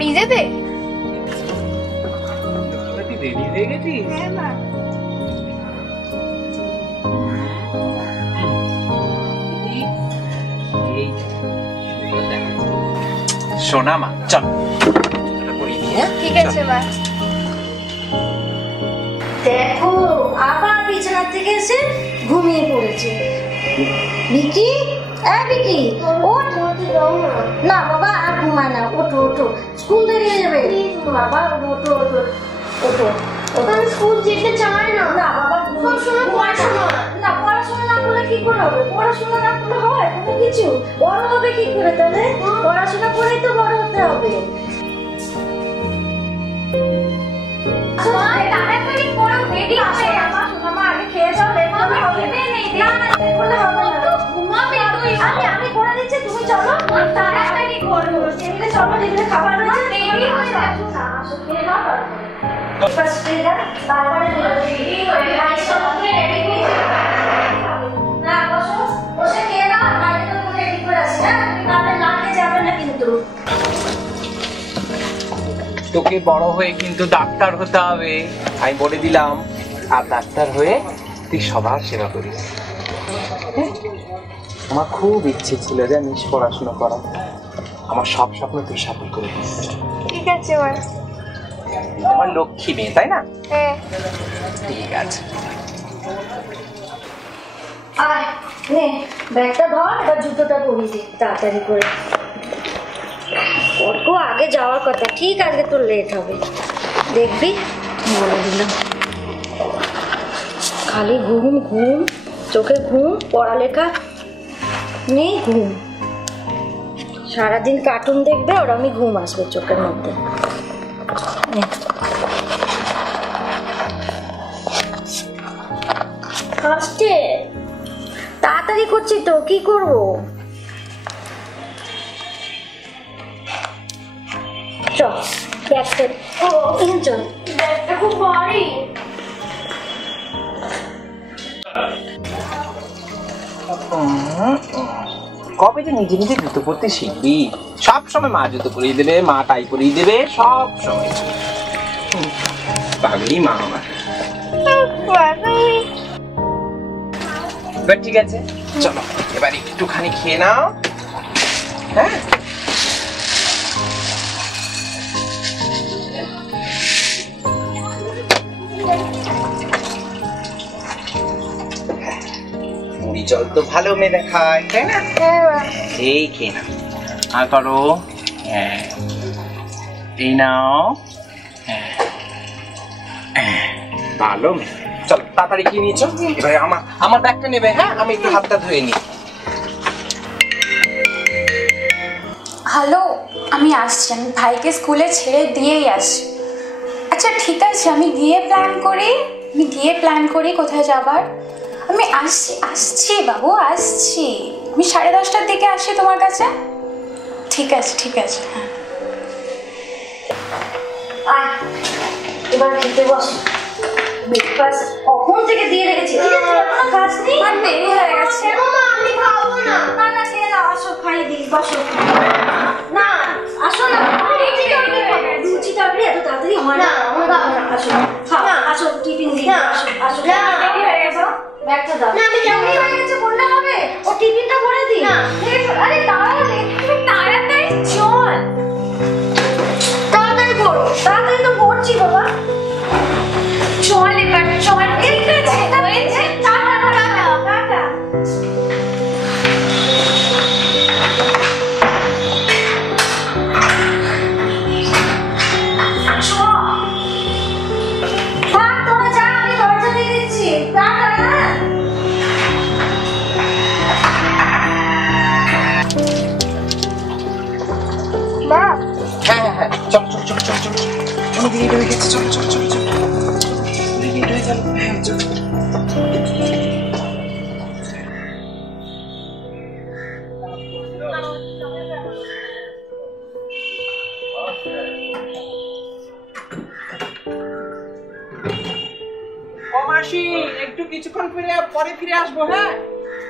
পরিয়ে দেবে? রেডি হয়ে গেছিস? হ্যাঁ মা। সোনা মা চল পরিয়ে দিই। ঠিক আছে মা। দেখো আবার বিছানা থেকে এসে ঘুমিয়ে পড়েছে। বিকি, বিকি ওঠ। না বাবা আর ঘুমায় না, ওঠো ওঠো, স্কুল থেকে যাবে বাবা, ওঠো ওঠো ওঠো। আমি স্কুল যেতে চাই না। না বাবা সবসময় পড়াশোনা। না, পড়াশোনা না করলে কি করে হবে? পড়াশোনা না করলে হয় কোনো কিছু? বড় হবে কি করে তাহলে? পড়াশোনা করেই তো বড় হতে হবে। তাড়াতাড়ি পড়ো, রেডি হয়ে যাও। মামা আগে খেয়ে যাও, লেট হবে। না না, লেট করলে হবে না। ঘুমাবে তুই। আমি করে দিচ্ছি, তুমি চলো। তাড়াতাড়ি করো। টেবিলে চলো, টেবিলে খাবার রয়েছে। রেডি হয়ে যাও। না, আসো, খেয়ে নাও তারপরে। ফার্স্ট খেয়ে তারপরে রেডি হয়ে যাও। রেডি হয়ে যাও। না, বসো, বসে খেয়ে নাও। বাইরে তো তুমি রেডি করে আসি, হ্যাঁ? তুমি তাদের না খেয়ে যাবে না কিন্তু। তোকে বড় হয়ে কিন্তু ডাক্তার হতে হবে, আমি বলে দিলাম। আর ডাক্তার হয়ে তুই সবার সেবা করিস। আমার খুব ইচ্ছে ছিল জানিস পড়াশোনা করা। আমার সব স্বপ্ন তুই সফল করে দিস। ঠিক আছে মা। আমার লক্ষ্মী মেয়ে, তাই না? হ্যাঁ। ঠিক আছে। আয়, নে ব্যাগটা ধর, এবার জুতোটা পরিয়ে দে তাড়াতাড়ি করে। ওর আগে যাওয়ার কথা, ঠিক আজকে তোর লেট হবে দেখবি, বলে দিলাম। খালি ঘুম ঘুম, চোখে ঘুম, পড়ালেখা নেই, ঘুম। সারাদিন কার্টুন দেখবে, ওর আমি ঘুম আসবে চোখের মধ্যে। আসছে, তাড়াতাড়ি করছি তো, কি করবো? চল ব্যাগ সেট। চল, ব্যাগটা খুব ভারী। কবে যে নিজে নিজে জুতো পরতে শিখবি? সব সময় মা জুতো পরিয়ে দেবে, মা টাই পরিয়ে দেবে, সব সময়। পাগলি মা আমার। এবার ঠিক আছে, চলো এবার একটুখানি খেয়ে নাও। হ্যাঁ, মুড়ি জল তো ভালো মেয়ে দেখায়, তাই না? এই খেয়ে নাও, আর করো। হ্যাঁ, এই নাও। হ্যাঁ, ভালো মেয়ে। চলো তাড়াতাড়ি খেয়ে নিয়েছো, এবার আমার ব্যাগটা নেবে। হ্যাঁ, আমি একটু হাতটা ধুয়ে নিই। হ্যালো, আমি আসছি, আমি ভাইকে স্কুলে ছেড়ে দিয়েই আসছি। আচ্ছা ঠিক আছে, আমি গিয়ে প্ল্যান করি কোথায় যাবার। আমি আসছি বাবু, আসছি। আমি 10:30টার দিকে আসি তোমার কাছে। ঠিক আছে হ্যাঁ। এবার খেতে বস। ব্রেকফাস্ট কখন থেকে দিয়ে রেখেছি, ঠিক আছে? এখনো খাসনি? দেরি হয়ে গেছে। আমি খাবো না। না না, খেয়ে নাও, আসো খাইয়ে দিই, বসো। না আসো না, লুচি তরকারি এত তাড়াতাড়ি হয় না। আসো খাও, আসো টিফিন দিই। আসো রেডি হয়ে গেছো, ব্যাগটা দাও। না, আমি রেডি হয়ে গেছে বললে হবে? ও টিফিনটা ভরে দিই। আরে দাঁড়াও, তুমি তাড়াতাড়ি চল। তাড়াতাড়ি করো, তাড়াতাড়ি তো করছি বাবা। চল এবার চল। ঠিক আছে হয়েছে। Tata tata tata. তোরা যা, আমি দরজা দিয়ে দিচ্ছি। টাটা। মা, হ্যাঁ, চলো অনেক লেট হয়ে গেছে। চলো লেট হয়ে গেল। হ্যাঁ চলো। ও মাসি, একটু কিছুক্ষণ পরে ফিরে আসবো। হ্যাঁ,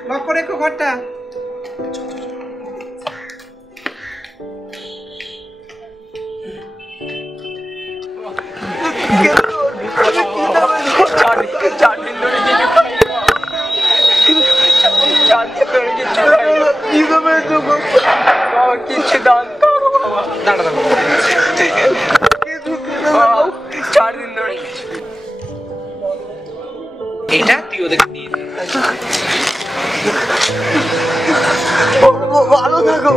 লক্ষ্য রেখো ঘরটা। এটা তুই ওদেরকে দিয়ে দে। ভালো থাকো,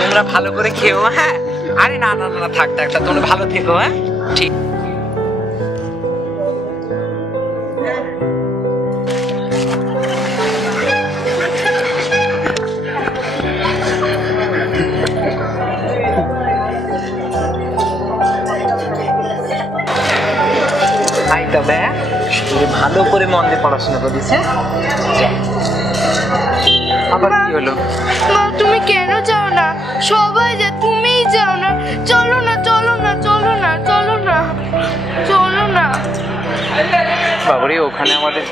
তোমরা ভালো করে খেও। হ্যাঁ, আরে না না না থাক থাক, তোমরা ভালো থেকো। হ্যাঁ ঠিক। তবে ভালো করে মন দিয়ে পড়াশোনা করিস। আবার কি হলো? মা তুমি কেন যাও না? সবাই যায়, তুমিই যাও না। চলো না চলো না চলো না চলো না চলো না। বাবারে ওখানে আমাদের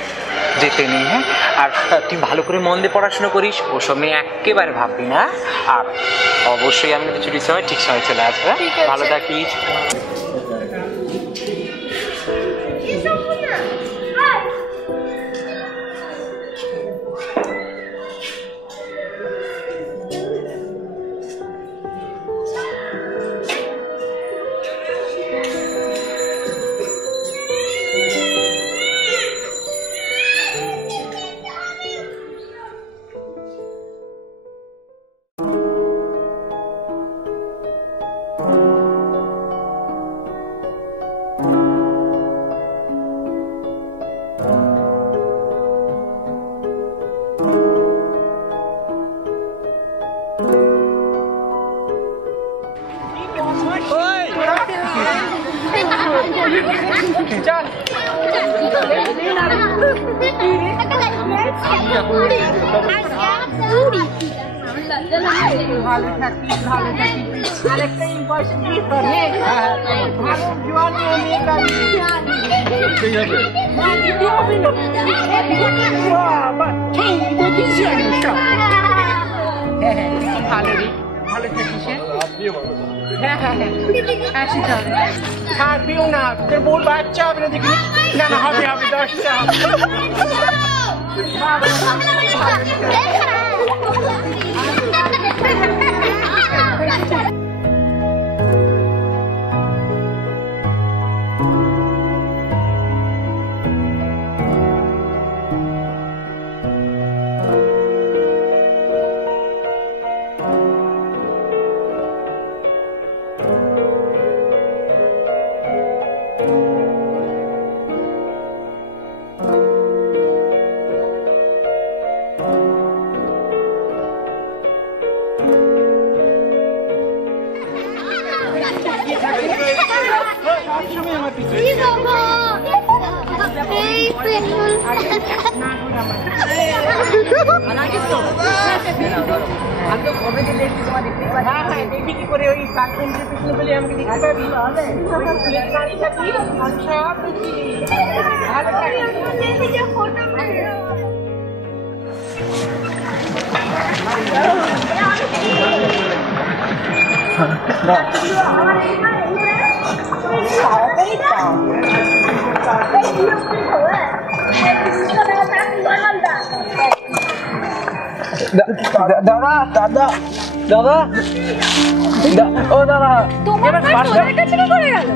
যেতে নেই। হ্যাঁ, আর তুই ভালো করে মন দিয়ে পড়াশোনা করিস, ওসব নিয়ে একেবারে ভাববি না। আর অবশ্যই আমি ছুটির সময় ঠিক সময় চলে আসবে। ভালো থাকিস। বাচ্চা হবে না দেখি না না হবে হবে 10টা দাদা দাদা দাদা ও দাদা তোমার তোদের কাছে কি করে গেল?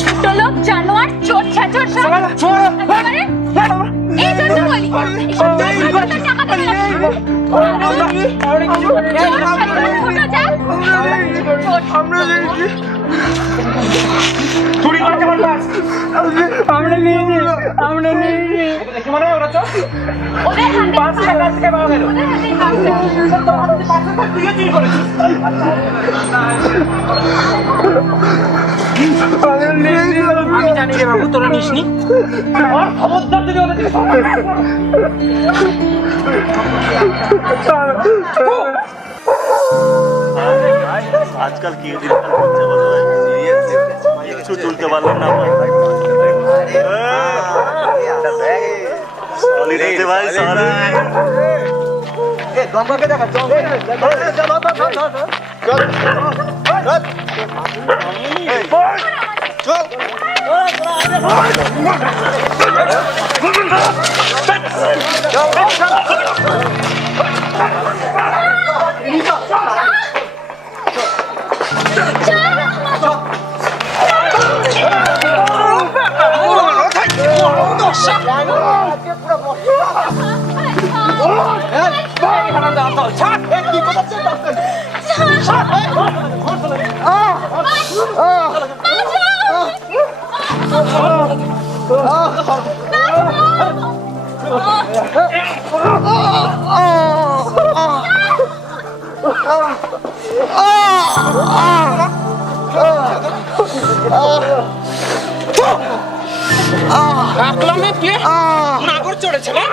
ছোট লোক জানোয়ার চোর ছাচর সব একেবারে এই জন্য বলি এসব চোর টাকা দেবে না। আমরা নিয়ে ওরা চোর ওদের হাতে 5 টাকা থেকে পাওয়া গেল। ওদের হাতে তুইও চুরি করেছিস। আমি জানি রে বাবু তোরা নিসনি। খবরদার যদি ওদের আজকাল কি কিছু তুলতে পারলাম না ভাই দমকাকে দেখা চল নাগর চড়েছে না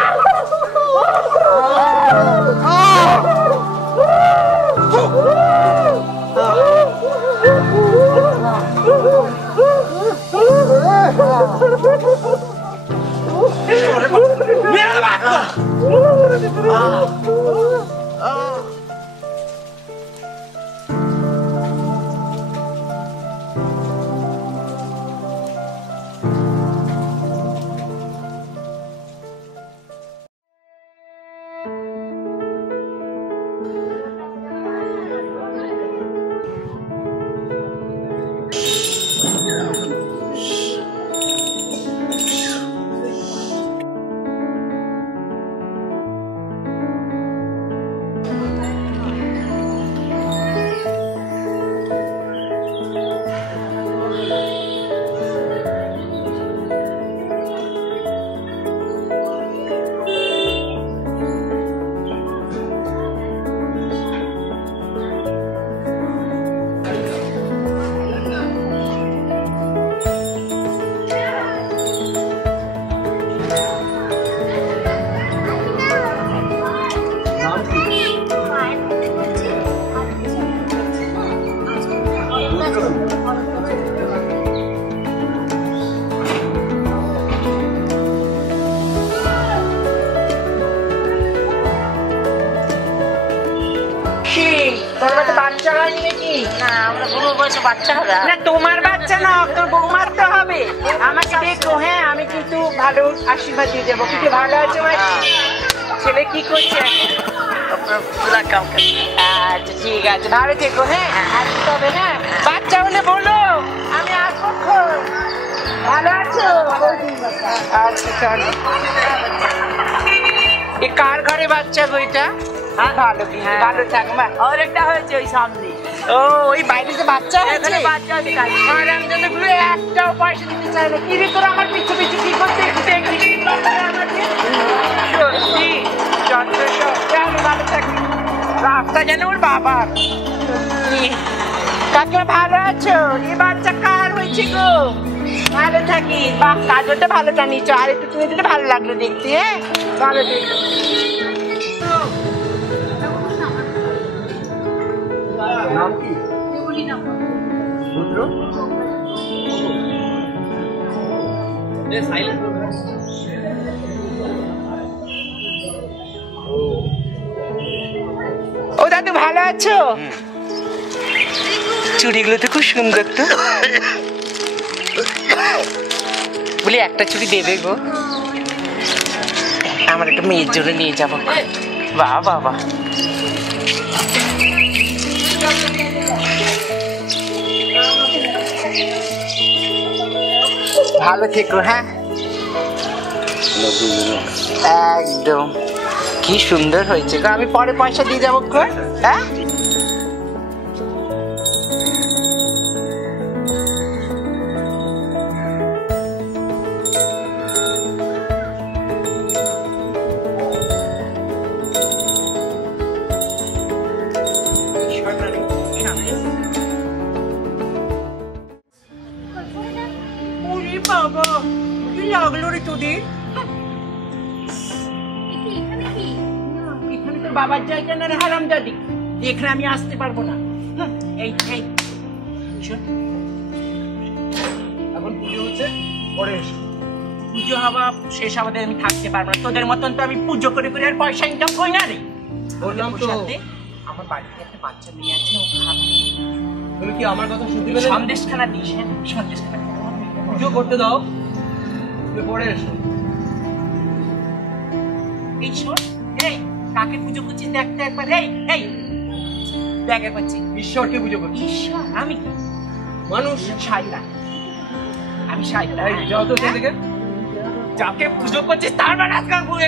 তোমার বাচ্চা না তোর বৌমার তো হবে আমাকে দেখো হ্যাঁ আমি কিন্তু ভালো আশীর্বাদ দিয়ে যাবো কিন্তু ভালো আছে ছেলে কি করছে আচ্ছা ঠিক আছে ভালো থেকো হ্যাঁ আসতে হবে হ্যাঁ বাচ্চা হলে বলো আমি আসবো ভালো আছো আচ্ছা চলো এ কার ঘরে বাচ্চা বইটা ভালো ভালো থাক মা অনেকটা হয়েছে ওই সামনে ও ওই বাইরে যে বাচ্চা হয়েছে বাচ্চা আছে আর আমি যদি ঘুরে একটাও পয়সা দিতে চাই না কি রে তোরা আমার পিছু পিছু কি করতে একটু দেখবি সত্যি চল ভালো থাকি রাস্তা যেন ওর বাবার কাকে ভালো আছো এই বাচ্চা কার হয়েছে গো ভালো থাকি বাহ কাজটা ভালো টানিয়েছো আর একটু তুমি দিলে ভালো লাগলো দেখতে হ্যাঁ ভালো দেখি নাম কি রুদ্র ও দাদু ভালো আছো চুড়িগুলো তো খুব সুন্দর তো বলি একটা চুড়ি দেবে গো আমার একটা মেয়ের জন্য নিয়ে যাবো বাহ বাবা ভালো থেকো হ্যাঁ একদম কি সুন্দর হয়েছে গো আমি পরে পয়সা দিয়ে যাবো হ্যাঁ বাবা কি লাগলো রে তোদের এখানে তোর বাবার জায়গা না রে হারামজাদি এখানে আমি আসতে পারবো না এই এই এখন পুজো হচ্ছে পরে এসো পুজো হওয়া শেষ আমাদের আমি থাকতে পারবো না তোদের মতন তো আমি পুজো করে করে আর পয়সা ইনকাম করি না রে বললাম তো আমার বাড়িতে একটা বাচ্চা মেয়ে আছে ও খাবে তুমি কি আমার কথা শুনতে পেলে সন্দেশখানা দিস হ্যাঁ সন্দেশখানা পুজো করতে দাও তুমি পরে এসো এই শোন এই কাকে পুজো করছিস দেখতে একবার এই এই দেখ একবার ঈশ্বরকে পুজো করছি ঈশ্বর আমি কি মানুষ শাইলা আমি শাইলা এই যাও তো সেদিকে যাকে পুজো করছিস তার মানে আজকাল পুজো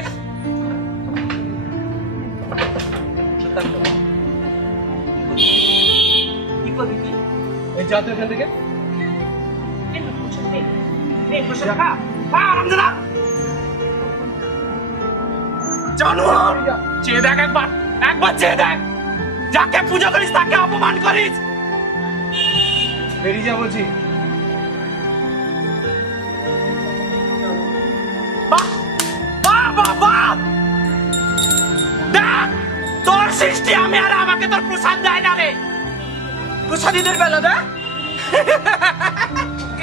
কি করবি তুই? এই যা তুই এখান থেকে। জানোয়ার, চেয়ে দেখ একবার, একবার চেয়ে দেখ। যাকে পূজা করিস তাকে অপমান করিস। বেরিয়ে যা বলছি। বাহ বাহ বাহ বাহ, দেখ তোর সৃষ্টি আমি, আর আমাকে তোর প্রসাদ দেয় না রে। প্রসাদীদের বেলা দেখ,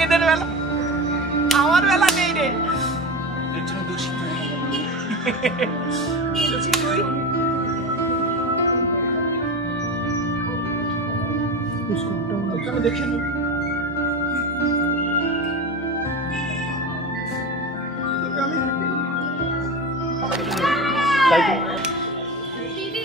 এদের বেলা, আমার বেলা নেই রে। এর জন্য দোষী তুই, দোষী তুই। আমি দেখে নি। দিদি